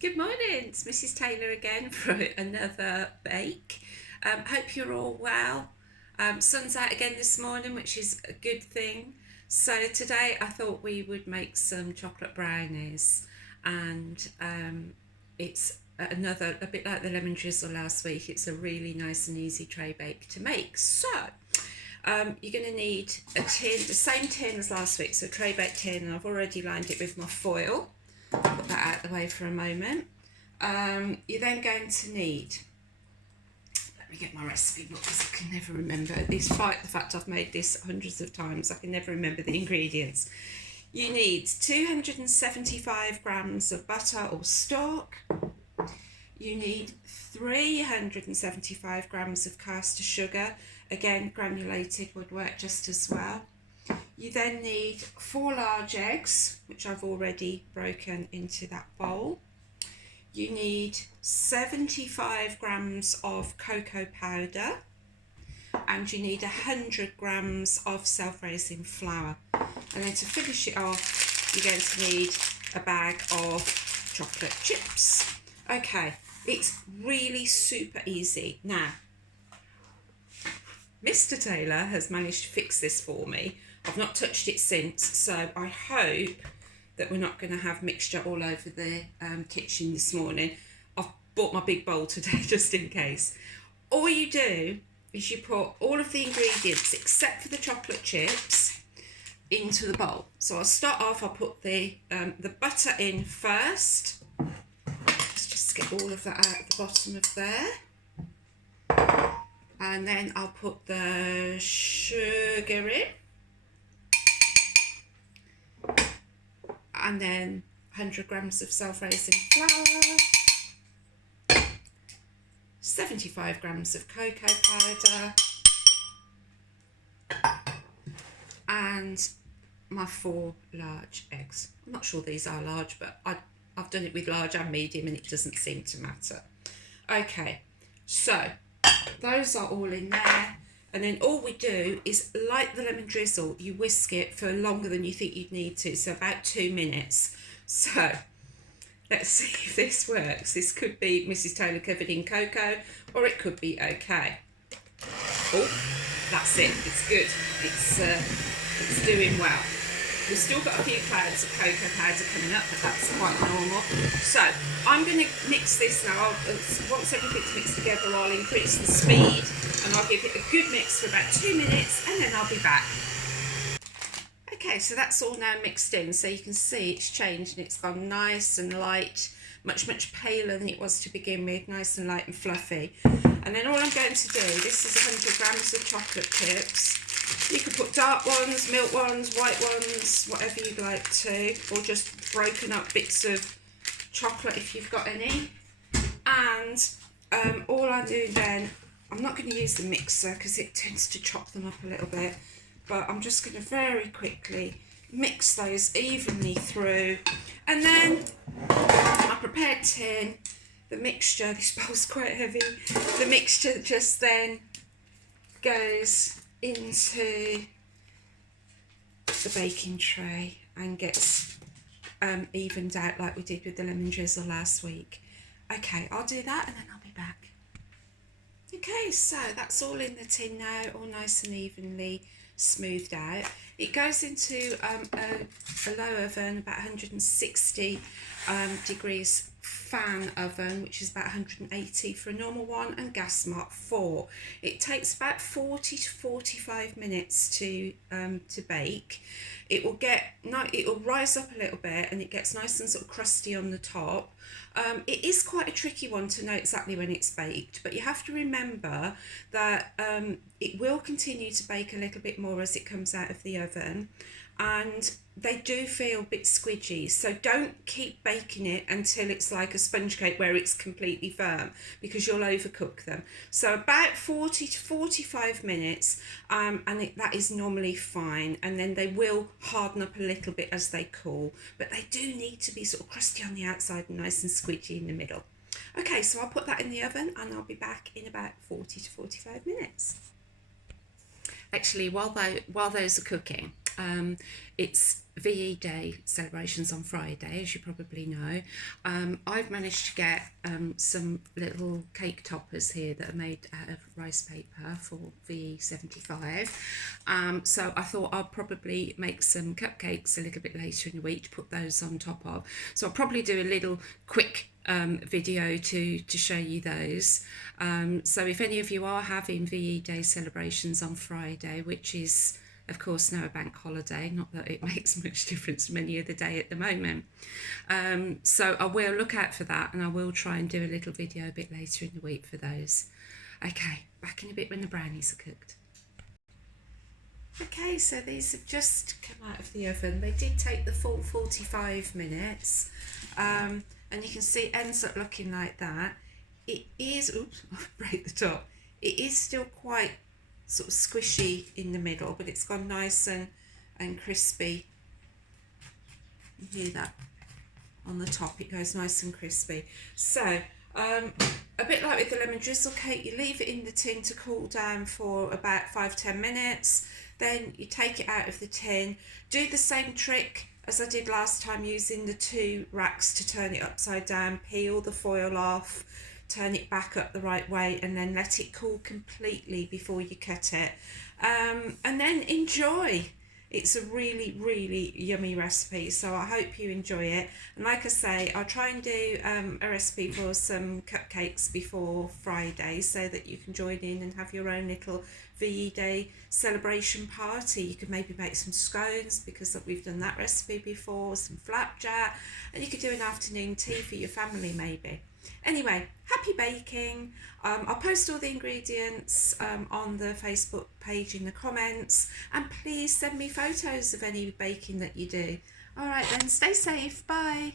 Good morning, it's Mrs. Taylor again for another bake. Hope you're all well. Sun's out again this morning, which is a good thing. So today I thought we would make some chocolate brownies, and it's a bit like the lemon drizzle last week. It's a really nice and easy tray bake to make. So you're going to need a tin, the same tin as last week, so a tray bake tin, and I've already lined it with my foil. Put that out of the way for a moment. You're then going to need, let me get my recipe book because I can never remember, despite the fact I've made this hundreds of times, I can never remember the ingredients. You need 275 grams of butter or stock. You need 375 grams of caster sugar. Again, granulated would work just as well. You then need 4 large eggs, which I've already broken into that bowl. You need 75 grams of cocoa powder, and you need 100 grams of self-raising flour. And then to finish it off, you're going to need a bag of chocolate chips. Okay, it's really super easy. Now, Mr. Taylor has managed to fix this for me. I've not touched it since, so I hope that we're not going to have mixture all over the kitchen this morning. I've bought my big bowl today just in case. All you do is you put all of the ingredients except for the chocolate chips into the bowl. So I'll start off, I'll put the butter in first. Let's just get all of that out at the bottom of there. And then I'll put the sugar in. And then 100 grams of self-raising flour, 75 grams of cocoa powder, and my 4 large eggs. I'm not sure these are large, but I've done it with large and medium and it doesn't seem to matter. Okay, so those are all in there. And then all we do is, like the lemon drizzle, you whisk it for longer than you think you'd need to, so about 2 minutes. So let's see if this works. This could be Mrs. Taylor covered in cocoa, or it could be okay. Oh, that's it. It's good. It's doing well. We've still got a few clouds of cocoa powder coming up, but that's quite normal. So I'm going to mix this now. Once everything's mixed together, I'll increase the speed and I'll give it a good mix for about 2 minutes, and then I'll be back. Okay, so that's all now mixed in. So you can see it's changed and it's gone nice and light, much paler than it was to begin with, nice and light and fluffy. And then all I'm going to do, this is 100 grams of chocolate chips. You could put dark ones, milk ones, white ones, whatever you'd like to, or just broken up bits of chocolate if you've got any. And all I do then, I'm not going to use the mixer because it tends to chop them up a little bit, but I'm just going to very quickly mix those evenly through. And then my prepared tin, the mixture, this bowl's quite heavy, the mixture just then goes into the baking tray and gets evened out like we did with the lemon drizzle last week. Okay, I'll do that and then I'll be back. Okay, so that's all in the tin now, all nice and evenly smoothed out. It goes into a low oven, about 160 degrees fan oven, which is about 180 for a normal one, and gas mark 4. It takes about 40 to 45 minutes to bake. It'll rise up a little bit and it gets nice and sort of crusty on the top. It is quite a tricky one to know exactly when it's baked, but you have to remember that it will continue to bake a little bit more as it comes out of the oven, and they do feel a bit squidgy, so don't keep baking it until it's like a sponge cake where it's completely firm, because you'll overcook them. So about 40 to 45 minutes, and that is normally fine, and then they will harden up a little bit as they cool, but they do need to be sort of crusty on the outside and nice and squidgy in the middle. Okay, so I'll put that in the oven and I'll be back in about 40 to 45 minutes. Actually, while those are cooking, It's VE Day celebrations on Friday, as you probably know. I've managed to get some little cake toppers here that are made out of rice paper for VE 75. So I thought I'll probably make some cupcakes a little bit later in the week to put those on top of. So I'll probably do a little quick video to show you those. So if any of you are having VE Day celebrations on Friday, which is of course now a bank holiday, not that it makes much difference from any other day at the moment, so I will look out for that, and I will try and do a little video a bit later in the week for those. Okay, back in a bit when the brownies are cooked. Okay, so these have just come out of the oven. They did take the full 45 minutes, and you can see it ends up looking like that. It is, oops, I'll break the top. It is still quite sort of squishy in the middle, but it's gone nice and crispy. You hear that on the top, it goes nice and crispy. So a bit like with the lemon drizzle cake, you leave it in the tin to cool down for about 5-10 minutes, then you take it out of the tin. Do the same trick as I did last time, using the 2 racks to turn it upside down, peel the foil off, turn it back up the right way, and then let it cool completely before you cut it, and then enjoy. It's a really, really yummy recipe, so I hope you enjoy it. And like I say, I'll try and do a recipe for some cupcakes before Friday, so that you can join in and have your own little VE Day celebration party. You could maybe make some scones, because we've done that recipe before, some flapjack, and you could do an afternoon tea for your family maybe. Anyway, happy baking. I'll post all the ingredients on the Facebook page in the comments, and please send me photos of any baking that you do. All right then, stay safe, bye.